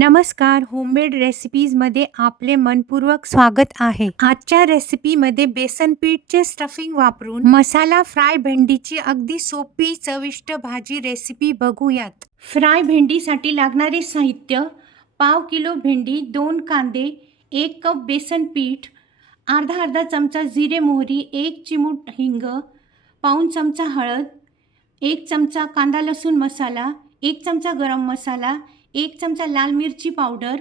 नमस्कार होममेड रेसिपीजमध्ये आपले मनपूर्वक स्वागत आहे. आजच्या रेसिपीमध्ये बेसन पीठचे स्टफिंग वापरून मसाला फ्राय भेंडीची अगदी सोपी चविष्ट भाजी रेसिपी बघूयात. फ्राय भेंडीसाठी लागणारे साहित्य पाव किलो भेंडी दोन कांदे एक कप बेसन पीठ अर्धा अर्धा चमचा जिरे मोहरी एक चिमूट हिंग पाऊण चमचा हळद एक चमचा कांदा लसूण मसाला एक चमचा गरम मसाला एक चमचा लाल मिरची पावडर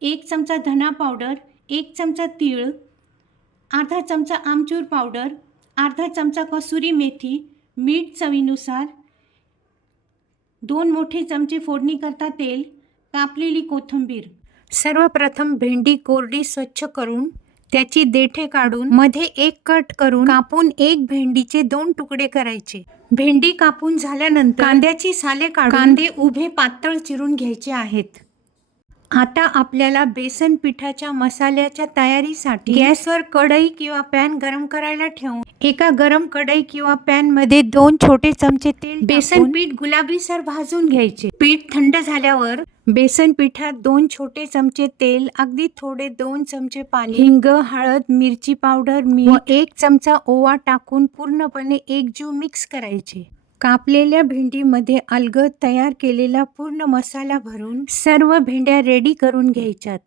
एक चमचा धना पावडर एक चमचा तीळ अर्धा चमचा आमचूर पावडर अर्धा चमचा कसुरी मेथी मीठ चवीनुसार दोन मोठे चमचे फोडणीकरता तेल कापलेली कोथिंबीर. सर्वप्रथम भेंडी कोरडी स्वच्छ करून त्याची देठे काढून मध्ये एक कट करून कापून एक भेंडीचे दोन तुकडे करायचे. भेंडी कापून झाल्यानंतर कांद्याची साले काढून कांदे उभे पातळ चिरून घ्यायचे आहेत. आता आपल्याला बेसन पिठाच्या मसाल्याच्या तयारीसाठी गॅसवर कढई किंवा पॅन गरम करायला ठेवून एका गरम कढई किंवा पॅनमध्ये दोन छोटे चमचे तेल बेसन पीठ गुलाबीसर भाजून घ्यायचे. पीठ थंड झाल्यावर बेसन पिठात दोन छोटे चमचे तेल अगदी थोडे दोन चमचे पाणी हिंग हळद मिरची पावडर मीठ एक चमचा ओवा टाकून पूर्णपणे एकजीव मिक्स करायचे. कापलेल्या भेंडीमध्ये अलगद तयार केलेला पूर्ण मसाला भरून सर्व भेंड्या रेडी करून घ्यायच्यात.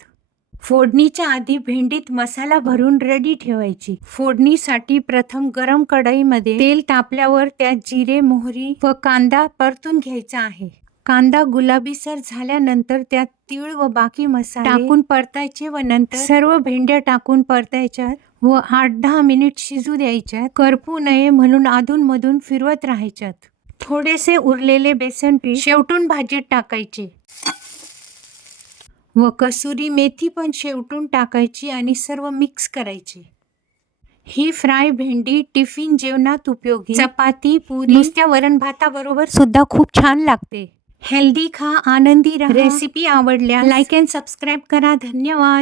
फोडणीच्या आधी भेंडीत मसाला भरून रेडी ठेवायची. फोडणीसाठी प्रथम गरम कढईमध्ये तेल तापल्यावर त्यात जिरे मोहरी व कांदा परतून घ्यायचा आहे. कांदा गुलाबीसर झाल्यानंतर त्यात तीळ व बाकी मसाले टाकून परतायचे व नंतर सर्व भेंड्या टाकून परतायच्या व आठ दहा मिनिट शिजू द्यायच्यात करपू नये म्हणून अधूनमधून फिरवत राहायच्यात. थोडेसे उरलेले बेसन पीठ शेवटून भाजीत टाकायचे. व कसुरी मेथी पण शेवटून टाकायची आणि सर्व मिक्स करायचे. ही फ्राय भेंडी टिफिन जेवणात उपयोगी. चपाती पुरी नुसत्या वरण भाताबरोबर सुद्धा खूप छान लागते. हेल्दी खा आनंदी राहा. रेसिपी आवडल्या लाईक अँड सबस्क्राईब करा. धन्यवाद.